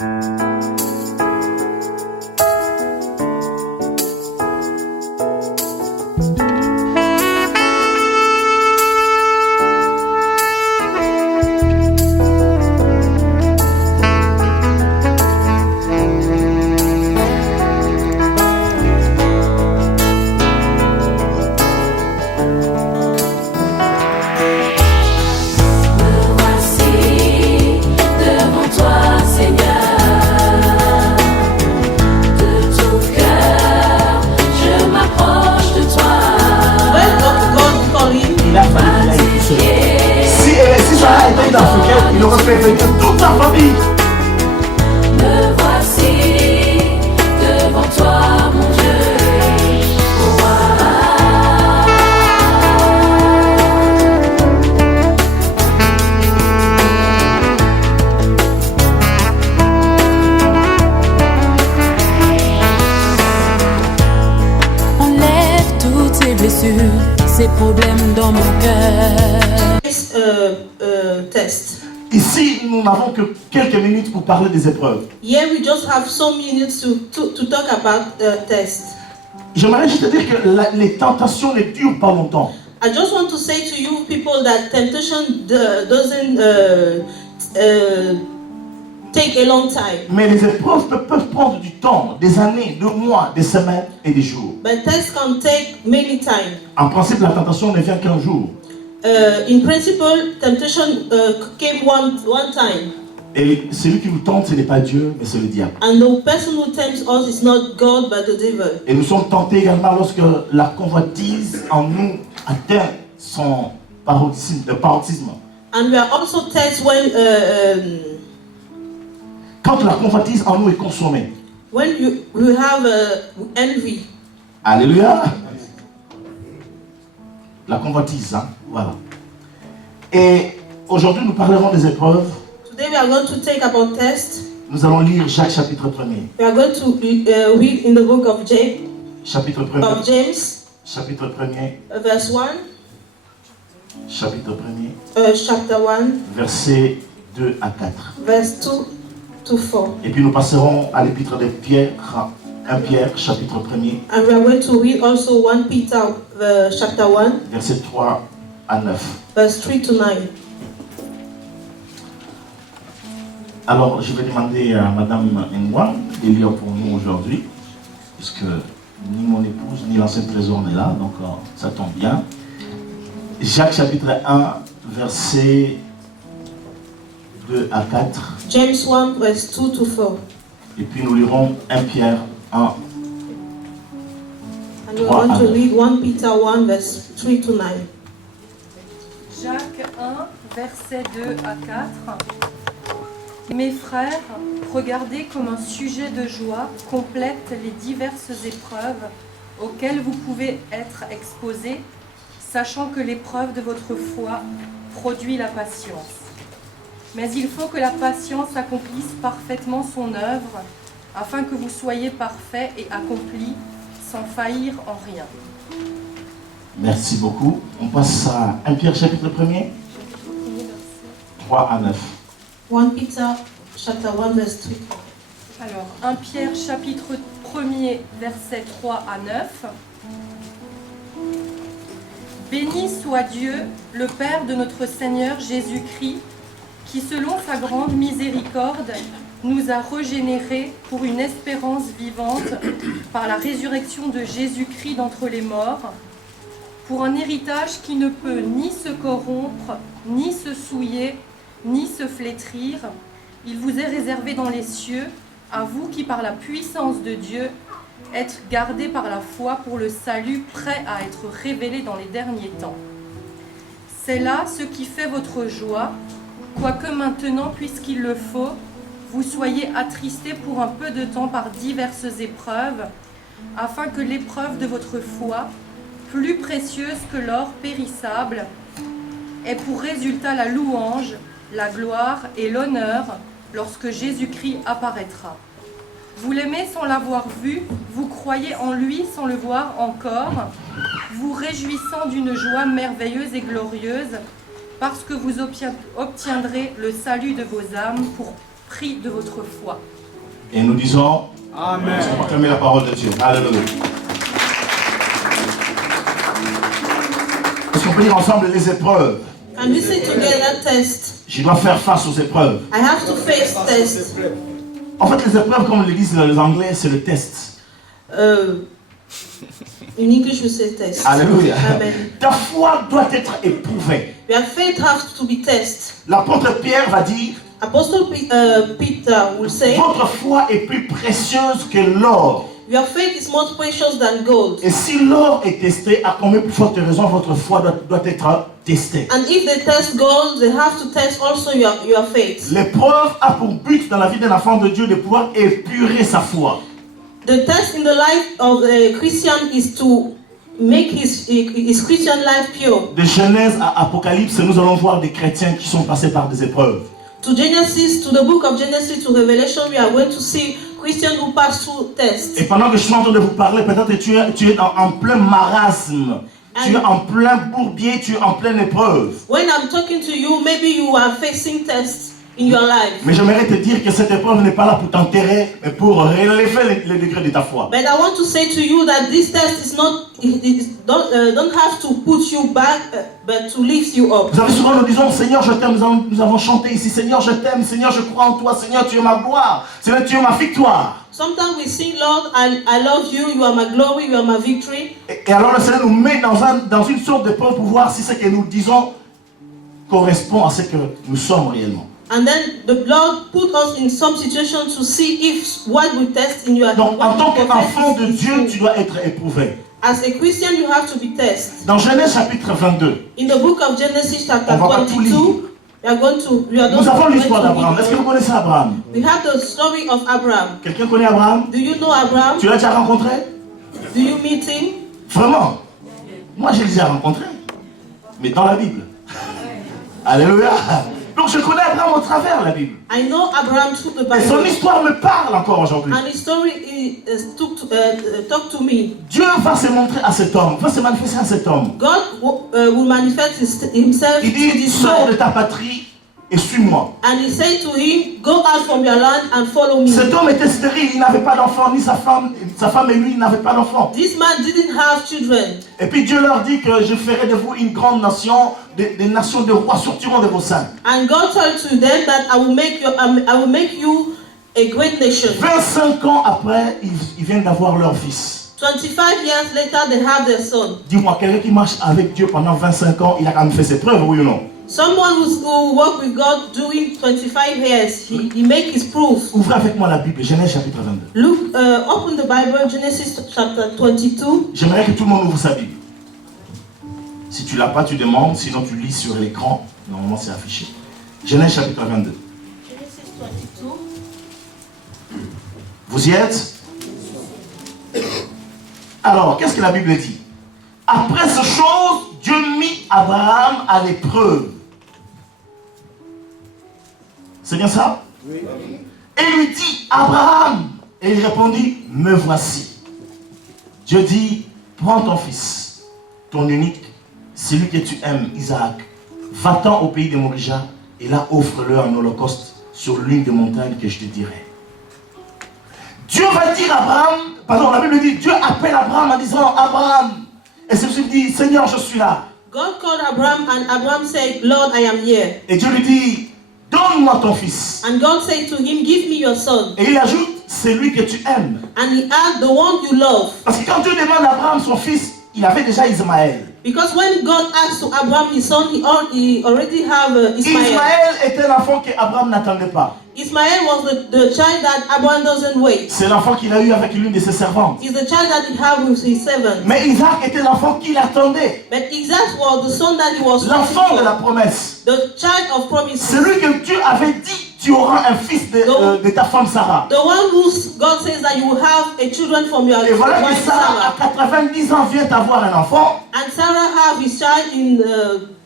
Il aurait fait venir toute sa famille. Me voici devant toi, mon Dieu, roi. Enlève toutes ces blessures, ces problèmes dans mon cœur. Test. Ici, nous n'avons que quelques minutes pour parler des épreuves. Here we just have some minutes to talk about the test. J'aimerais juste te dire que les tentations ne durent pas longtemps. I just want to say to you people that temptation doesn't take a long time. Mais les épreuves peuvent prendre du temps, des années, des mois, des semaines et des jours. But tests can take many time. En principe, la tentation ne vient qu'un jour. In principle, temptation came one time. Et celui qui nous tente, ce n'est pas Dieu, mais c'est le diable. And the person who tempts us is not God but the devil. Et nous sommes tentés également lorsque la convoitise en nous atteint son paroxysme. And we are also tested Quand la convoitise en nous est consommée. when you have envy. Alléluia. La convoitise, hein? Voilà. Et aujourd'hui, nous parlerons des épreuves. Today we are going to take about test. Nous allons lire Jacques chapitre 1er. We are going to read in the book of James. Chapitre 1er. Of James, Chapitre 1er. verse 1. Chapitre 1er. Chapter 1, Versets 2 à 4. verse 2 to 4. Et puis nous passerons à l'épître de Pierre, 1 Pierre, chapitre 1er. And we are going to read also 1 Peter chapter 1, Versets 3 à 9. verse 3 to 9. Alors, je vais demander à Madame Ngwan de lire pour nous aujourd'hui, puisque ni mon épouse ni l'ancien trésor n'est là, donc ça tombe bien. Jacques chapitre 1, versets 2 à 4. James 1, verse 2 to 4. Et puis nous lirons 1 Pierre 1. And we are going to read 1 Peter 1, verse 3 to 9. Jacques 1, versets 2 à 4. Mes frères, regardez comme un sujet de joie complète les diverses épreuves auxquelles vous pouvez être exposés, sachant que l'épreuve de votre foi produit la patience. Mais il faut que la patience accomplisse parfaitement son œuvre, afin que vous soyez parfaits et accomplis, sans faillir en rien. Merci beaucoup. On passe à 1 Pierre chapitre 1er, 3 à 9. 1 Peter chapter 1, verse 3. Alors, 1 Pierre chapitre 1er, versets 3 à 9. Béni soit Dieu, le Père de notre Seigneur Jésus-Christ, qui selon sa grande miséricorde nous a régénérés pour une espérance vivante par la résurrection de Jésus-Christ d'entre les morts, pour un héritage qui ne peut ni se corrompre, ni se souiller, ni se flétrir. Il vous est réservé dans les cieux, à vous qui par la puissance de Dieu êtes gardés par la foi pour le salut prêt à être révélé dans les derniers temps. C'est là ce qui fait votre joie, quoique maintenant, puisqu'il le faut, vous soyez attristés pour un peu de temps par diverses épreuves, afin que l'épreuve de votre foi, plus précieuse que l'or périssable, ait pour résultat la louange, la gloire et l'honneur lorsque Jésus-Christ apparaîtra. Vous l'aimez sans l'avoir vu, vous croyez en lui sans le voir encore, vous réjouissant d'une joie merveilleuse et glorieuse, parce que vous obtiendrez le salut de vos âmes prix de votre foi. Et nous disons, Amen. on va proclamer la parole de Dieu. Alléluia. Est-ce qu'on peut dire ensemble les épreuves? Can we say together test? Je dois faire face aux épreuves. I have to face test. En fait, les épreuves, comme le disent les Anglais, c'est le test. In English we say test. Alléluia. Amen. Ta foi doit être éprouvée. Your faith has to be tested. L'apôtre Pierre va dire, Apostle Peter will say, votre foi est plus précieuse que l'or. your faith is more precious than gold. Et si l'or est testé, à combien plus forte raison votre foi doit être testée. And if they test gold, they have to test also your faith. L'épreuve a pour but dans la vie d'un enfant de Dieu de pouvoir épurer sa foi. The test in the life of a Christian is to make his Christian life pure. De Genèse à Apocalypse, nous allons voir des chrétiens qui sont passés par des épreuves. To Genesis, to the book of Genesis, to Revelation, we are going to see Christians who pass through tests. Et pendant que je suis en train de vous parler, peut-être que tu es en plein marasme. Tu es en plein bourbier, tu es en pleine épreuve. When I'm talking to you, maybe you are facing tests in your life. Mais j'aimerais te dire que cette épreuve n'est pas là pour t'enterrer, mais pour relever le degré de ta foi. But I want to say to you that this test is not, don't have to put you back, but to lift you up. Vous savez, souvent nous disons, Seigneur, je t'aime. Nous avons chanté ici, Seigneur, je t'aime. Seigneur, je crois en toi. Seigneur, tu es ma gloire. Seigneur, tu es ma victoire. Sometimes we sing, Lord, I love you, you are my glory, you are my victory. Et alors le Seigneur nous met dans une sorte d'épreuve pour voir si ce que nous disons correspond à ce que nous sommes réellement. And then the Lord put us in some situation to see if what we test in your Donc, en tant what you qu'enfant confess de is Dieu, true. tu dois être éprouvé. As a Christian, you have to be tested. Dans Genèse chapitre 22, In the book of Genesis chapter On va pas tout lire. 22, we are nous avons l'histoire going to d'Abraham. Est-ce que vous connaissez Abraham? We have the story of Abraham. Quelqu'un connaît Abraham? Do you know Abraham? Tu l'as déjà rencontré? Do you meet him? Vraiment? Moi, je l'ai déjà rencontré. Mais dans la Bible. Alléluia. Donc, je connais Abraham au travers de la Bible. I know Abraham through the Et son Bible. histoire me parle encore aujourd'hui. And his story talk to me. Dieu va se montrer à cet homme, va se manifester à cet homme. God will manifest himself Il to dit, this sors de man. ta patrie et suis-moi. And he said to him, go out from your land and follow me. Cet homme était stérile, il n'avait pas d'enfant, ni sa femme et lui n'avaient pas d'enfant. This man didn't have children. Et puis Dieu leur dit que je ferai de vous une grande nation, des nations de rois sortiront de vos seins. And God told to them that I will make you a great nation. 25 ans après, ils viennent d'avoir leur fils. 25 years later, they have their son. Dis-moi, quelqu'un qui marche avec Dieu pendant 25 ans, il a quand même fait ses preuves, oui ou non? Someone who worked with God during 25 years, he make his proof. Ouvrez avec moi la Bible, Genèse chapitre 22. Look, open the Bible, Genesis chapter 22. J'aimerais que tout le monde ouvre sa Bible. Si tu l'as pas, tu demandes, sinon tu lis sur l'écran. Normalement, c'est affiché. Genèse chapitre 22. Genesis 22. Vous y êtes? Alors, qu'est-ce que la Bible dit? Après ces choses, Dieu mit Abraham à l'épreuve. C'est bien ça? Oui. Et il lui dit, Abraham. Et il répondit, me voici. Dieu dit, prends ton fils, ton unique, celui que tu aimes, Isaac. Va-t'en au pays de Morija et là offre-le en holocauste sur l'une des montagnes que je te dirai. Dieu va dire à Abraham, pardon, la Bible dit, Dieu appelle Abraham en disant, Abraham. Et celui dit, Seigneur, je suis là. God called Abraham and Abraham said, Lord, I am here. Et Dieu lui dit, donne-moi ton fils. And God said to him, give me your son. Et il ajoute, celui que tu aimes. And he asked the one you love. Parce que quand Dieu demande à Abraham son fils, il avait déjà Ismaël. Because when God asked to Abraham his son, he already have Ismael. Ismaël était l'enfant qu'Abraham n'attendait pas. Ismael was the child that Abraham doesn't wait. C'est l'enfant qu'il a eu avec l'une de ses servantes. He's the child that he had with his servant. Mais Isaac était l'enfant qu'il attendait. But Isaac was the son that he was L'enfant de la waiting promesse. for. The child of promises. Celui que Dieu avait dit, tu auras un fils de ta femme Sarah. The one who God says that you will have a children from your Et voilà que wife Sarah, à 90 ans, vient avoir un enfant. And Sarah have his child in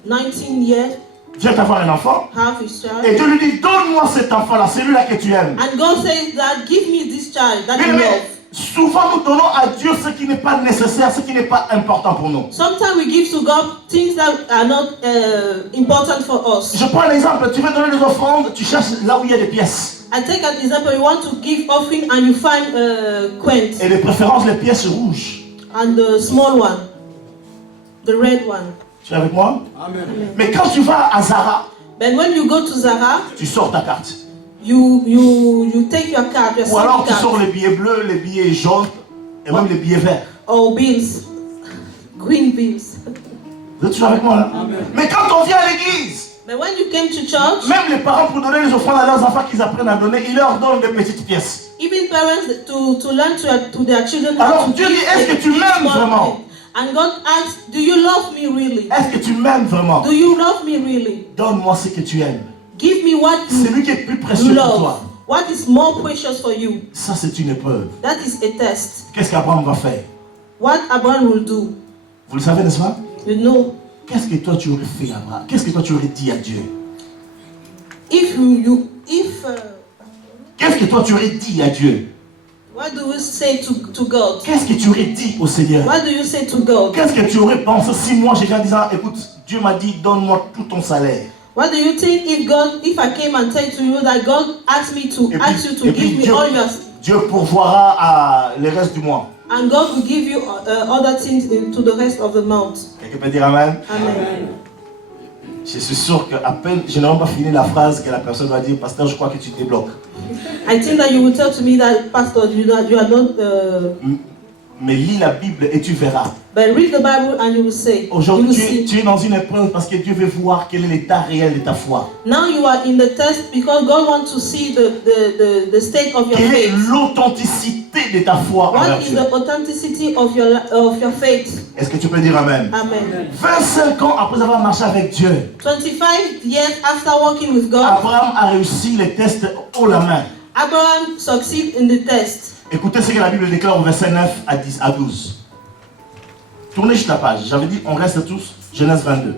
19 years. Vient avoir un enfant. Have his child. Et Dieu lui dit, donne-moi cet enfant-là, celui-là que tu aimes. And God says that give me this child that you Mais love. Souvent, nous donnons à Dieu ce qui n'est pas nécessaire, ce qui n'est pas important pour nous. Sometimes we give to God things that are not important for us. Je prends l'exemple, tu veux donner des offrandes, tu cherches là où il y a des pièces. I take an example, you want to give offering and you find coins. Et de préférence, les pièces rouges. And the small one, the red one. Tu es avec moi? Amen. Mais quand tu vas à Zara, But when you go to Zara, tu sors ta carte. you take your card, your Ou alors tu card, sors les billets bleus, les billets jaunes et même les billets verts. or bills, green bills. Vous êtes toujours avec moi là? Amen. Mais quand on vient à l'église, But when you came to church, même les parents pour donner les offrandes à leurs enfants qu'ils apprennent à donner, ils leur donnent des petites pièces. even parents to learn to their children how Alors to Dieu give dit, est-ce a que tu m'aimes small vraiment? thing. And God asks, do you love me really? Est-ce que tu m'aimes vraiment? Do you love me really? Donne-moi ce que tu aimes. Give me what C'est you lui qui est plus précieux pour love. toi. What is more precious for you? Ça c'est une épreuve. That is a test. Qu'est-ce qu'Abraham va faire? What Abraham will do, Vous le savez, n'est-ce pas? you know. Qu'est-ce que toi tu aurais fait, Abraham? Qu'est-ce que toi tu aurais dit à Dieu? Qu'est-ce que toi tu aurais dit à Dieu? What do you say to God? Qu'est-ce que tu aurais dit au Seigneur? What do you say to God? Qu'est-ce que tu aurais pensé si moi j'ai déjà dit, écoute, Dieu m'a dit, donne-moi tout ton salaire. What do you think if I came and said to you that God asked me to ask you to give me all your, Dieu pourvoira à le reste du mois. and God will give you other things to the rest of the month. Quelqu'un peut dire Amen? Amen. Je suis sûr qu'à peine, je n'ai même pas fini la phrase que la personne va dire, pasteur, je crois que tu te débloques. I think that you will tell to me that, Pastor, you are not. Mais lis la Bible et tu verras. But read the Bible and you will say. You Aujourd'hui, will see. tu es dans une épreuve parce que Dieu veut voir quel est l'état réel de ta foi. Now you are in the test because God wants to see the state of your Quelle est faith. l'authenticité de ta foi envers What is Dieu? the authenticity of your faith? Est-ce que tu peux dire Amen? Amen. 25 ans après avoir marché avec Dieu, 25 years after working with God, Abraham a réussi les tests haut la main. Abraham succeeded in the test. Écoutez ce que la Bible déclare au verset 9 à 12. Tournez juste la page. J'avais dit, on reste tous. Genèse 22.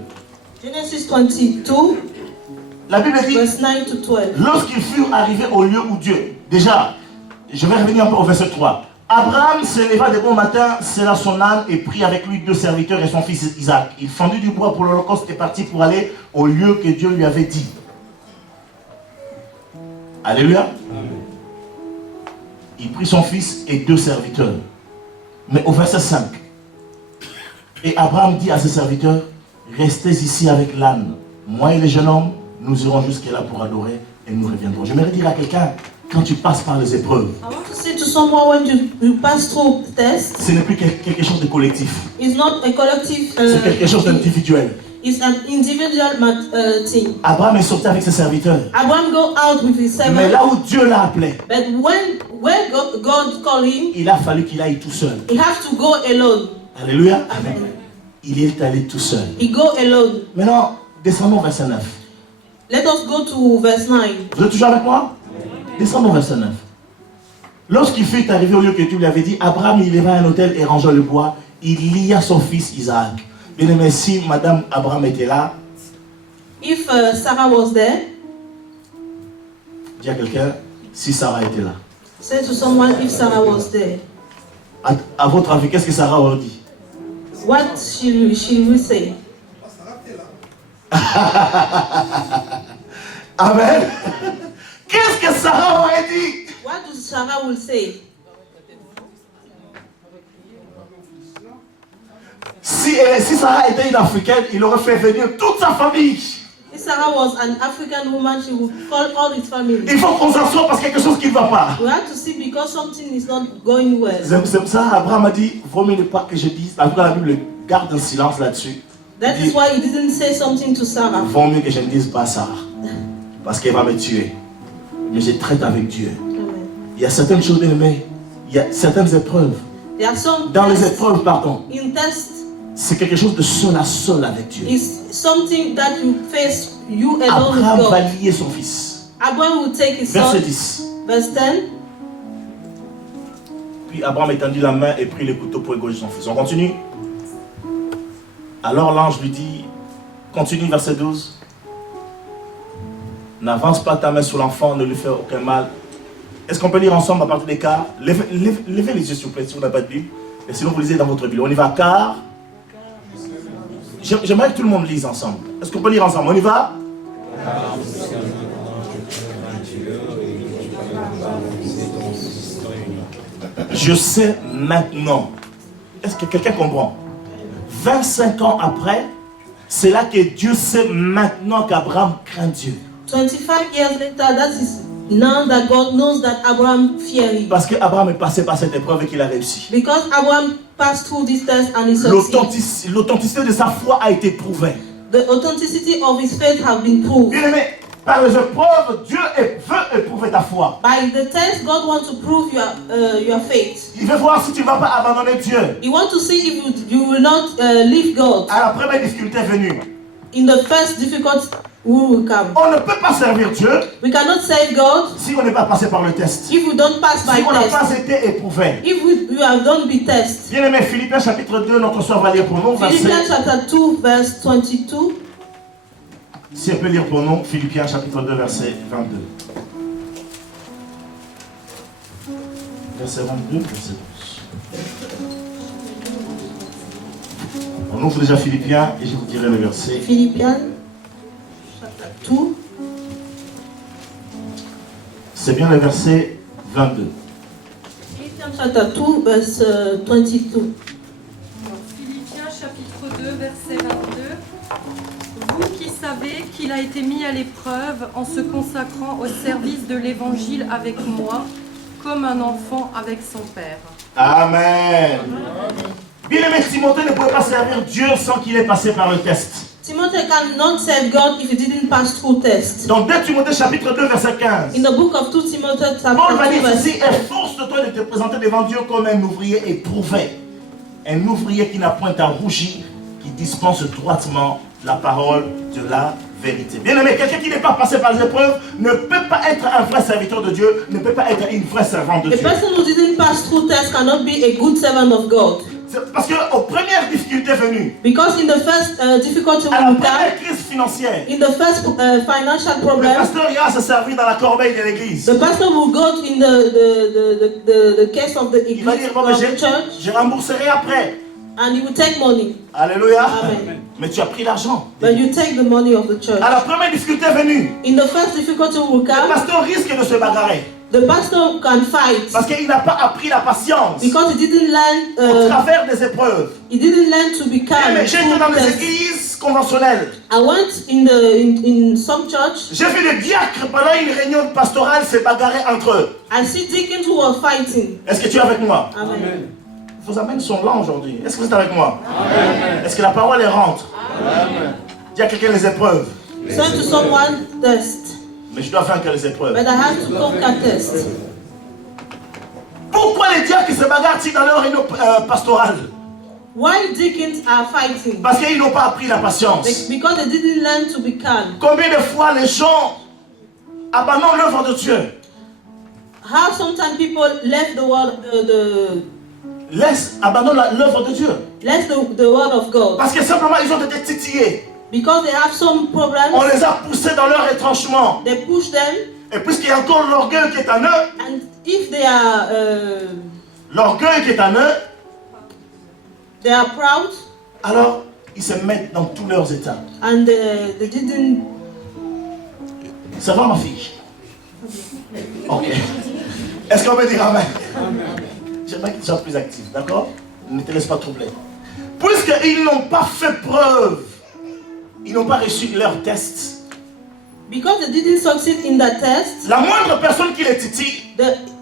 Genesis 22, La Bible dit, verse 9 to 12. lorsqu'ils furent arrivés au lieu où Dieu... Déjà, je vais revenir un peu au verset 3. Abraham se leva de bon matin, sella son âne et prit avec lui 2 serviteurs et son fils Isaac. Il fendit du bois pour l'holocauste et partit pour aller au lieu que Dieu lui avait dit. Alléluia. Il prit son fils et 2 serviteurs. Mais au verset 5, et Abraham dit à ses serviteurs, restez ici avec l'âne. Moi et les jeunes hommes, nous irons jusque-là pour adorer et nous reviendrons. J'aimerais dire à quelqu'un, quand tu passes par les épreuves, I want to say to someone when you pass through tests, ce n'est plus quelque chose de collectif. it's not a collective C'est quelque chose d'individuel. it's an individual thing. Abraham est sorti avec ses serviteurs. Abraham go out with his Mais servant, là où Dieu l'a appelé, but when God called him, il a fallu qu'il aille tout seul. he have to go alone. Alléluia. Amen. Il est allé tout seul. He go alone. Maintenant, descendons au verset 9. Let us go to verse 9. Vous êtes toujours avec moi? Descendons au verset 9. Lorsqu'il fut arrivé au lieu que Dieu lui avait dit, Abraham il leva un autel et rangea le bois. Il lia son fils Isaac. Bien aimé, si Madame Abraham était là, If Sarah was there, dis à quelqu'un, si Sarah était là. say to someone if Sarah was there, À votre avis, qu'est-ce que Sarah aurait dit? what she will say? Amen. Qu'est-ce que Sarah aurait dit? What does Sarah will say? Si Sarah était une Africaine, il aurait fait venir toute sa famille. If Sarah was an African woman, she would call all his family. Il faut qu'on s'assoie parce qu'il y a quelque chose qui ne va pas. We have to see because something is not going well. C'est pour ça Abraham a dit, vaut mieux ne pas que je dise. En tout cas, la Bible garde un silence là-dessus. That is why he didn't say something to Sarah. Vaut mieux que je ne dise pas Sarah. Parce qu'elle va me tuer. Mais je traite avec Dieu. Amen. Il y a certaines choses, bien aimées. Il y a certaines épreuves. There are some Dans les tests. épreuves, pardon. In test C'est quelque chose de seul à seul avec Dieu. is something that you face you alone Abraham with va God. lier son fils. Abraham will take his Verset son. 10. Verse 10. Puis Abraham étendit la main et prit le couteau pour égorger son fils. On continue. Alors l'ange lui dit, continue verset 12. N'avance pas ta main sur l'enfant, ne lui fais aucun mal. Est-ce qu'on peut lire ensemble à partir des Car? Levez les yeux s'il vous plaît si vous n'avez pas de Bible. Et sinon vous lisez dans votre Bible. On y va, Car. J'aimerais que tout le monde lise ensemble. Est-ce qu'on peut lire ensemble? On y va? Je sais maintenant. Est-ce que quelqu'un comprend? 25 ans après, c'est là que Dieu sait maintenant qu'Abraham craint Dieu. 25 years later, that is now that God knows that Abraham feared him. Parce qu'Abraham est passé par cette épreuve et qu'il a réussi. Because Abraham passed through this test and he succeeded. L'authenticité de sa foi a été prouvée. The authenticity of his faith have been proved. Bien aimé, par les épreuves, Dieu veut éprouver ta foi. By the test, God wants to prove your faith. Il veut voir si tu ne vas pas abandonner Dieu. He wants to see if you will not leave God. À la première difficulté venue, In the first difficult will come. on ne peut pas servir Dieu We cannot save God si on n'est pas passé par le test. if we don't pass by Si on n'a test. pas été éprouvé. If we have done the test. Bien aimé, Philippiens chapitre 2, notre soeur va lire pour nous. Philippians chapter 2 verse 22. Si elle peut lire pour nous, Philippiens chapitre 2, verset 22. Verset 22, verset 12. On ouvre déjà Philippiens et je vous dirai le verset. Philippians chapter 2. C'est bien le verset 22. Philippians chapter 2 verse 22. Philippiens chapitre 2 verset 22. Vous qui savez qu'il a été mis à l'épreuve en se consacrant au service de l'évangile avec moi, comme un enfant avec son père. Amen. Bien aimé, Timothée ne pouvait pas servir Dieu sans qu'il ait passé par le test. Timothy cannot serve God if he didn't pass through test. Donc 2 Timothée chapitre 2 verset 15. In the book of 2 Timothy Paul va chapter 2 dire verse ceci, efforce-toi de te présenter devant Dieu comme un ouvrier éprouvé. Un ouvrier qui n'a point à rougir, qui dispense droitement la parole de la vérité. Bien aimé, quelqu'un qui n'est pas passé par les épreuves ne peut pas être un vrai serviteur de Dieu, ne peut pas être une vraie servante de a Dieu. person who didn't pass through test cannot be a good servant of God. C'est parce qu'aux premières difficultés venues, Because in the first difficulty à la will come, première crise financière, in the first financial le problem, pasteur ira se servir dans la corbeille de l'église. the pastor will go in the case of the Il va dire, bon, mais church je rembourserai après. and he will take money. Alléluia. Amen. Mais tu as pris l'argent. But you take the money of the church. À la première difficulté venue, In the first difficulty will le come, pasteur risque de se bagarrer. the pastor can fight Parce qu'il n'a pas appris la patience because he didn't au learn. travers des épreuves. He didn't learn to be calm. J'ai été dans through des test. églises conventionnelles. I went in some church. J'ai vu des diacres pendant une réunion pastorale se bagarrer entre eux. I see deacons who are fighting. Est-ce que tu es avec moi? Amen. Vos amens sont là aujourd'hui. Est-ce que vous êtes avec moi? Est-ce que la parole est rentre? Dis à quelqu'un les épreuves. Say to someone test. Mais je dois vaincre les épreuves. But I have to conquer test. Pourquoi les diacres se bagarrent-ils dans leur réunion pastorale? Why deacons are fighting? Parce qu'ils n'ont pas appris la patience. Because they didn't learn to be calm. Combien de fois les gens abandonnent l'œuvre de Dieu? How sometimes people left the word, Abandonnent l'œuvre de Dieu. left the word of God Parce que simplement ils ont été titillés. because they have some On problems. les a poussés dans leur retranchement. They push them, Et puisqu'il y a encore l'orgueil qui est en eux, and if they are proud alors ils se mettent dans tous leurs états. and they didn't. Ça va ma fille? Ok. Est-ce qu'on peut dire amen? J'aimerais que tu sois plus actif, d'accord? Ne te laisse pas troubler. Puisqu'ils n'ont pas fait preuve, ils n'ont pas reçu leur test. Because they didn't succeed in that test, La moindre personne qui les titille,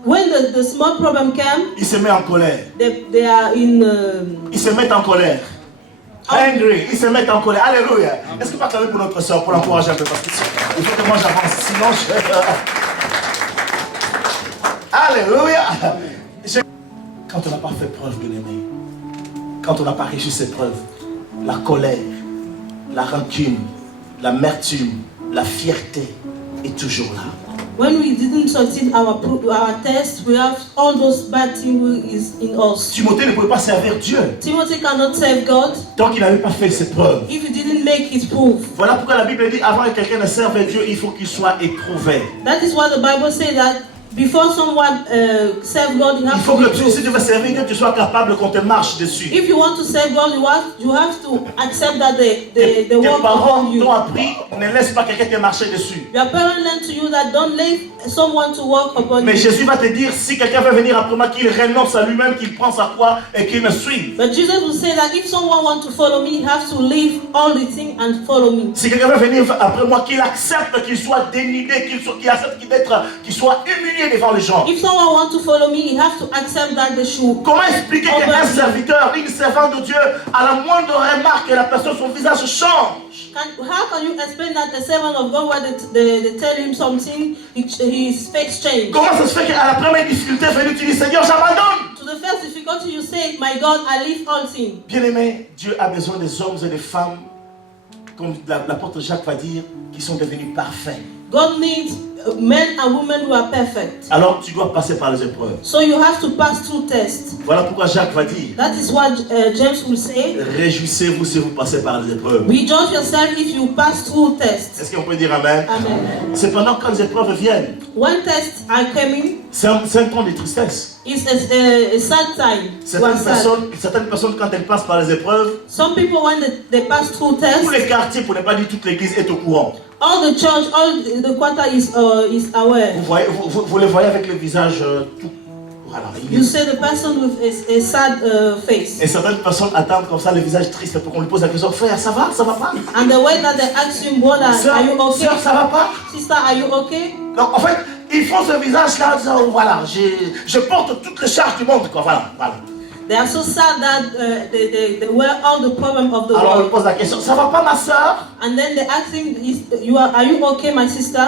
when the small problem came, il se met en colère. they are in. Ils se mettent en colère. Angry, ils se mettent en colère. Alléluia. Est-ce que pas clamer pour notre soeur, pour l'encourager un peu? Parce qu'il faut que moi j'avance, sinon je... Alléluia. Quand on n'a pas fait preuve de l'aimer, quand on n'a pas reçu ses preuves, la colère, la rancune, l'amertume, la fierté est toujours là. When we didn't succeed our test, we have all those bad things is in us. Timothée ne pouvait pas servir Dieu Timothy cannot serve God tant qu'il n'avait pas fait ses preuves. if he didn't make his proof. Voilà pourquoi la Bible dit avant que quelqu'un ne serve Dieu, il faut qu'il soit éprouvé. That is why the Bible says that before someone serve God, you Il have faut to que be si true. tu veux servir Dieu, tu sois capable qu'on te marche dessus. If you want to serve God, you have to accept that the Tes work parents upon you. t'ont appris, ne laisse pas quelqu'un te marcher dessus. Your parents learn to you that don't leave someone to work upon Mais you. Jésus va te dire, si quelqu'un veut venir après moi, qu'il renonce à lui-même, qu'il prend sa croix et qu'il me suive. But Jesus will say that if someone wants to follow me, he has to leave all the things and follow me. Si quelqu'un veut venir après moi, qu'il accepte qu'il soit dénudé, qu'il accepte qu'il soit humilié devant les gens. If someone wants to follow me, he has to accept that they should. Comment expliquer qu'un serviteur, une servante de Dieu, à la moindre remarque, la personne, son visage change? How can you explain that the servant of God, when they tell him something, his face change? Comment ça se fait qu'à la première difficulté venue, tu dis Seigneur, j'abandonne? To the first difficulty, you say, my God, I leave all things. Bien-aimé, Dieu a besoin des hommes et des femmes, comme l'apôtre Jacques va dire, qui sont devenus parfaits. God needs men and women who are perfect. Alors tu dois passer par les épreuves. So you have to pass through tests. Voilà pourquoi Jacques va dire, That is what James will say. réjouissez-vous si vous passez par les épreuves. Rejoice yourself if you pass through tests. Est-ce qu'on peut dire Amen? Amen. Cependant, quand les épreuves viennent, When tests are coming, c'est un temps de tristesse. it's a sad time. You are sad. Certaines personnes, quand elles passent par les épreuves, Some people, when they pass through tests, tous les quartiers, pour ne pas dire toute l'église, est au courant. all the church, all the quarter is aware. Vous les voyez avec le visage tout. Voilà. You see the person with a sad face. Et certaines personnes attendent comme ça le visage triste pour qu'on lui pose la question, frère, ça va pas? And the way that they ask him, brother, are you okay? Sœur, ça va pas? Sister, are you okay? Donc en fait, ils font ce visage-là en disant, oh, voilà, je porte toutes les charges du monde, quoi, voilà. They are so sad that they wear all the problem of the Alors on lui world. pose la question, ça va pas ma sœur? And then they ask him, are you okay, my sister?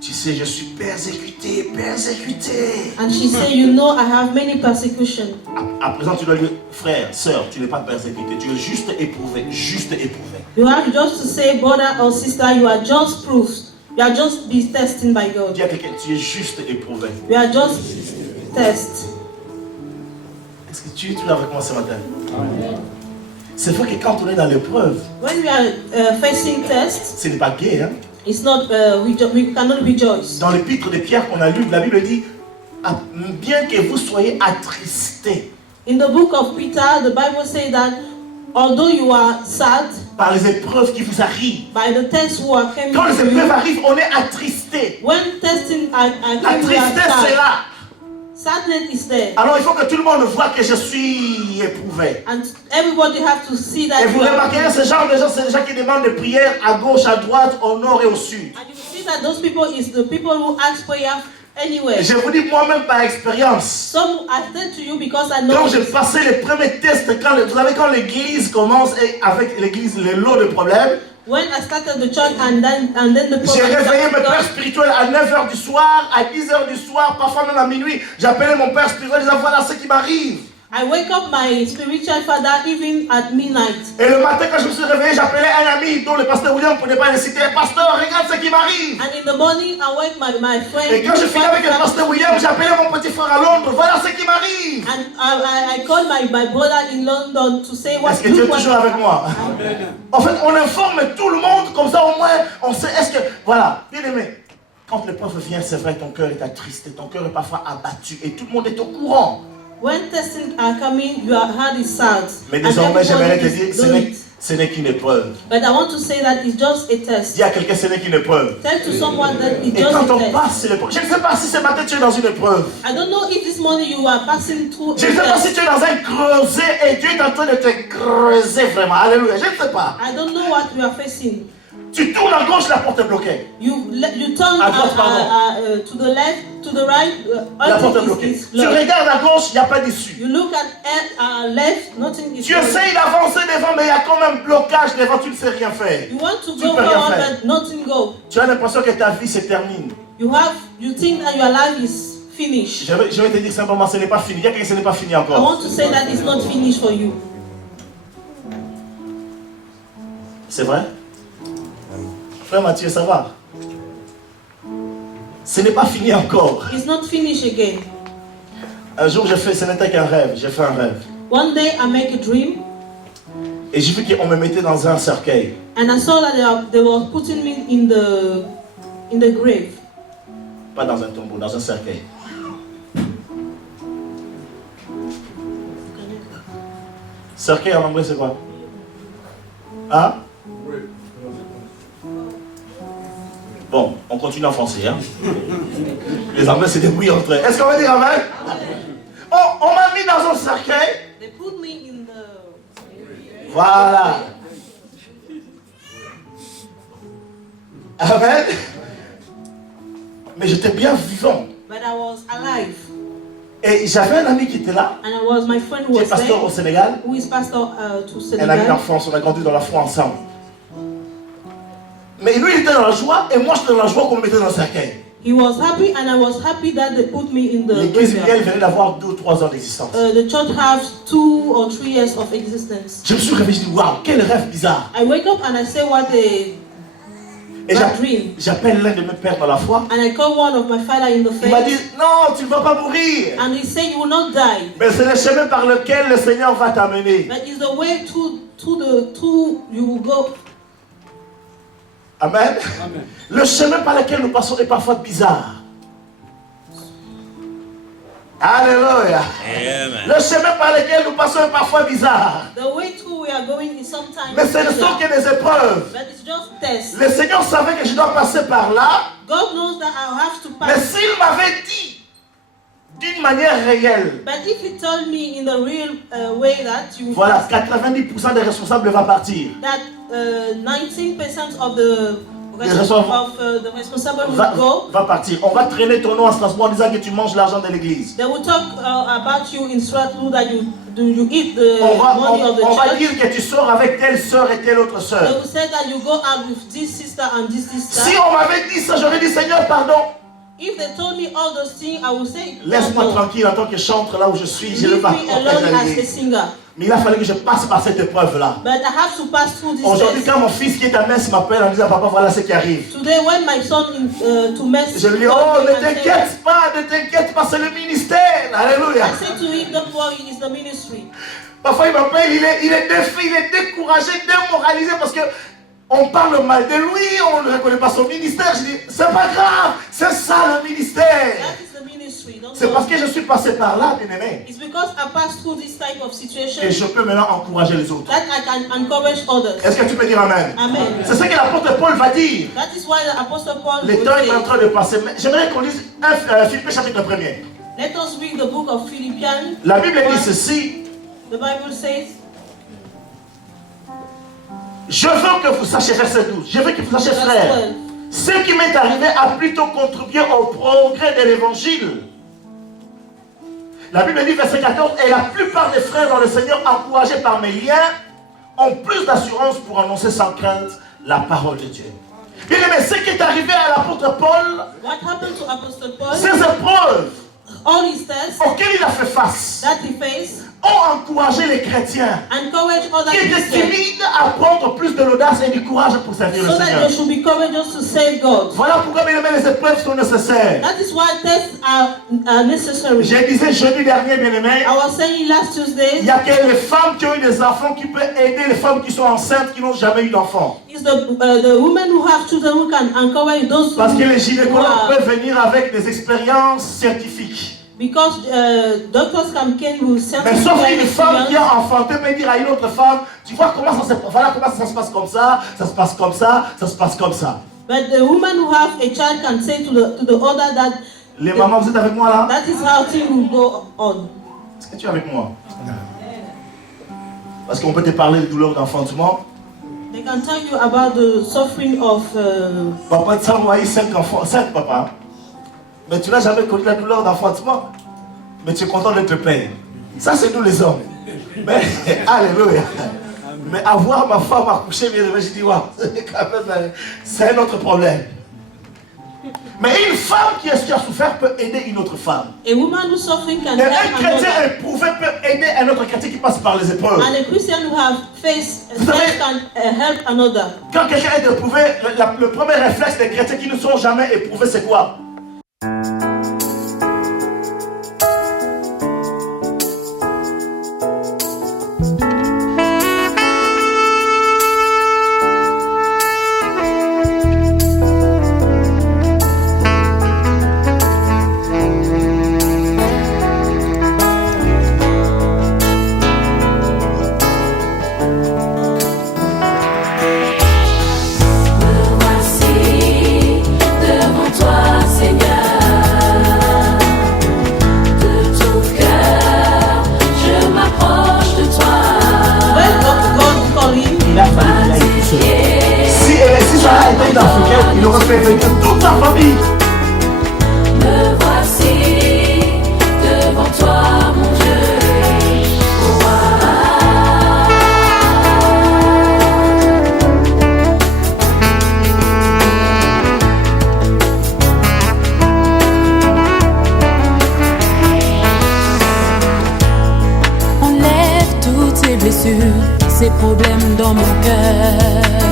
Tu sais, je suis persécuté. And she said, you know, I have many persecution. À présent, tu dois dire, frère, sœur, tu n'es pas persécuté, tu es juste éprouvé. You have just to say, brother or sister, you are just proof. You are just be tested by God. Dis à quelqu'un, tu es juste éprouvé. You are just test. Est-ce que tu es avec moi ce matin? C'est vrai que quand on est dans l'épreuve, When we are facing tests, ce n'est pas gai, hein? it's not we cannot rejoice. Dans l'épître de Pierre qu'on a lu, la Bible dit, bien que vous soyez attristés In the book of Peter, the Bible says that although you are sad par les épreuves qui vous arrivent, by the tests who are coming quand les to you, épreuves arrivent, on est attristé. when testing are La coming, we are tristesse, c'est sad. là. Sadness is there. Alors il faut que tout le monde voit que je suis éprouvé. And everybody have to see that Et vous you are remarquerez, ce genre de gens, c'est des gens qui demandent des prières à gauche, à droite, au nord et au sud. and you see that those people is the people who ask prayer anywhere. Et je vous dis moi-même par expérience, Some I said to you because I know quand j'ai passé les premiers tests, vous savez quand l'église commence et avec l'église les lots de problèmes, when I started the church and then the j'ai problem réveillé mes started, pères spirituels à 9h du soir, à 10h du soir, parfois même à minuit. J'appelais mon père spirituel disant voilà ce qui m'arrive. I wake up my spiritual father even at midnight. Et le matin quand je me suis réveillé, j'appelais un ami dont le pasteur William pour ne pas le citer. Pasteur, regarde ce qui m'arrive. And in the morning I wake my friend. Et quand je finis avec le pasteur William, j'appelais mon petit frère à Londres. Voilà ce qui m'arrive. And I called my brother in London to say what Est-ce que tu es toujours avec moi? En fait, on informe tout le monde, comme ça au moins, on sait, est-ce que... Voilà, bien aimé, quand l'épreuve vient, c'est vrai, ton cœur est attristé, ton cœur est parfois abattu, et tout le monde est au courant. When testing are coming, your heart is sad. Mais And désormais, j'aimerais te everybody dire, is doing it. ce n'est qu'une épreuve. But I want to say that it's just a test. Dis à quelqu'un, ce n'est qu'une épreuve. Tell to someone that it's Et just quand a on test. passe l'épreuve, je ne sais pas si ce matin tu es dans une épreuve. I don't know if this morning you are passing through Je ne sais pas si tu es dans un creuset et Dieu est en train de te creuser vraiment. Alléluia, je ne sais pas. I don't know what you are facing. Tu tournes à gauche, la porte est bloquée. You turn À droite, pardon. to the left, to the right, La porte est until bloquée. it's Tu locked. regardes à gauche, il n'y a pas d'issue. You look at left, nothing is Tu going. essayes d'avancer devant, mais il y a quand même blocage devant, tu ne sais rien faire. You want to Tu go peux rien forward, faire. but nothing go. Tu as l'impression que ta vie se termine. You think that your life is finished. Je vais te dire simplement, ce n'est pas fini. Il y a quelqu'un, ce n'est pas fini I encore. want to say that it's not finished for you. C'est vrai? Frère Mathieu, ça va? Ce n'est pas fini encore. It's not finished again. Un jour, ce n'était qu'un rêve. J'ai fait un rêve. One day I make a dream Et j'ai vu qu'on me mettait dans un cercueil. and I saw that they were putting me in the grave. Pas dans un tombeau, dans un cercueil. Cercueil en anglais, c'est quoi? Hein? Bon, on continue en français. Hein? Les Anglais se débrouillent entre eux. Est-ce qu'on va dire amen? On m'a mis dans un cercueil. They put me in the... Voilà. Amen. Mais j'étais bien vivant. But I was alive. Et j'avais un ami qui était là, And I was my friend who qui est was pasteur au there, Sénégal. who is pastor to Un ami Senegal. d'enfance, on a grandi dans la foi ensemble. Mais lui, il était dans la joie et moi, j'étais dans la joie qu'on me mettait dans le cercueil. He was happy and I was happy that they put me in the L'église graveyard. venait d'avoir 2 ou 3 ans d'existence. The church has 2 or 3 years of existence. Je me suis réveillé, je dis, waouh, quel rêve bizarre. I wake up and I say what a Et bad dream. j'appelle l'un de mes pères dans la foi. And I call one of my father in the Il m'a dit, faith. non, tu ne vas pas mourir. And he said, you will not die. Mais c'est le chemin par lequel le Seigneur va t'amener. But it's the way to you will go. Amen. Le chemin par lequel nous passons est parfois bizarre. Alléluia. Le chemin par lequel nous passons est parfois bizarre. The way to we are going is sometimes Mais ce ne sont que des épreuves. but it's just tests. Le Seigneur savait que je dois passer par là. God knows that I'll have to Mais pass. s'il m'avait dit d'une manière réelle, But if he told me in the real way that you voilà, 90% des responsables vont partir. that 19% of the responsible Va, will go, va partir. On va traîner ton nom à Strasbourg en disant que tu manges l'argent de l'église. they will talk about you in Strasbourg that you eat the On money of the va church. dire que tu sors avec telle soeur et telle autre They soeur. will say that you go out with this sister and this sister. Si on m'avait dit ça, j'aurais dit Seigneur, pardon. If they told me all those things, I would say, Laisse-moi no. tranquille en tant que chantre là où je suis. Je ne Leave vais pas me alone as a partager. singer. Mais il a fallu que je passe par cette épreuve-là. But I have to pass through this Aujourd'hui, test. quand mon fils qui est à Metz m'appelle en disant Papa, voilà ce qui arrive. Today, when my son to mess, Je lui dis, oh, ne t'inquiète pas, c'est le ministère. Alléluia. I say to him, don't worry, it's the ministry. Parfois, il m'appelle, il est défait, il est découragé, démoralisé parce que on parle mal de lui, on ne reconnaît pas son ministère. Je dis, c'est pas grave, c'est ça le ministère. That is the ministry. Don't C'est parce worry. que je suis passé par là, bien aimé, It's because I passed through this type of situation que je peux maintenant encourager les autres. that I can encourage others. Est-ce que tu peux dire Amen? Amen. C'est ce que l'apôtre Paul va dire. That is why the Apostle Paul Le would temps est en say, train de passer. Mais j'aimerais qu'on lise Philippiens chapitre 1er. let us read the book of Philippians. La Bible dit ceci. The Bible says, Je veux que vous sachiez, verset 12, je veux que vous sachiez, verse frères, 12, ce qui m'est arrivé a plutôt contribué au progrès de l'évangile. La Bible dit, verset 14, et la plupart des frères dans le Seigneur, encouragés par mes liens, ont plus d'assurance pour annoncer sans crainte la parole de Dieu. Bien aimé, ce qui est arrivé à l'apôtre Paul, what happened to Apostle Paul? ces épreuves All his tests auxquelles il a fait face, that he faced ont encouragé les chrétiens encourage other qui étaient Christians timides à prendre plus de l'audace et du courage pour servir le so that Seigneur. they should be courageous to save God. Voilà pourquoi, bien aimé, les épreuves sont nécessaires. That is why tests are necessary. Je disais jeudi dernier, bien aimé, I was saying last Tuesday, il n'y a que les femmes qui ont eu des enfants qui peuvent aider les femmes qui sont enceintes qui n'ont jamais eu d'enfants. it's the women who have children who can encourage those Parce que who les gynécologues are, peuvent venir avec des expériences scientifiques. because doctors can with Mais sauf scientific une femme qui experience. a enfanté peut dire à une autre femme, tu vois comment ça se passe, voilà comment ça se passe comme ça, ça se passe comme ça, ça se passe comme ça. But the woman who have a child can say to the other that Les mamans, vous êtes avec moi là? that is how things will go on. Est-ce que tu es avec moi? Parce qu'on peut te parler de douleur d'enfantement. They can tell you about the suffering of Papa t'a envoyé 5 enfants, 5 papas. Mais tu n'as jamais connu la douleur d'enfantement. Mais tu es content d'être père. Ça, c'est nous les hommes. Mais, alléluia. Mais avoir ma femme accouchée, bien aimé, je dis, waouh, c'est un autre problème. Mais une femme qui a souffert peut aider une autre femme. a woman who's suffering can Et un help chrétien another. éprouvé peut aider un autre chrétien qui passe par les épreuves. And a Christian who have faced Vous savez- death can help another. Quand quelqu'un est éprouvé, le premier réflexe des chrétiens qui ne sont jamais éprouvés, c'est quoi? bénir toute ta famille. Me voici devant toi, mon Dieu et roi. Enlève toutes ces blessures, ces problèmes dans mon cœur.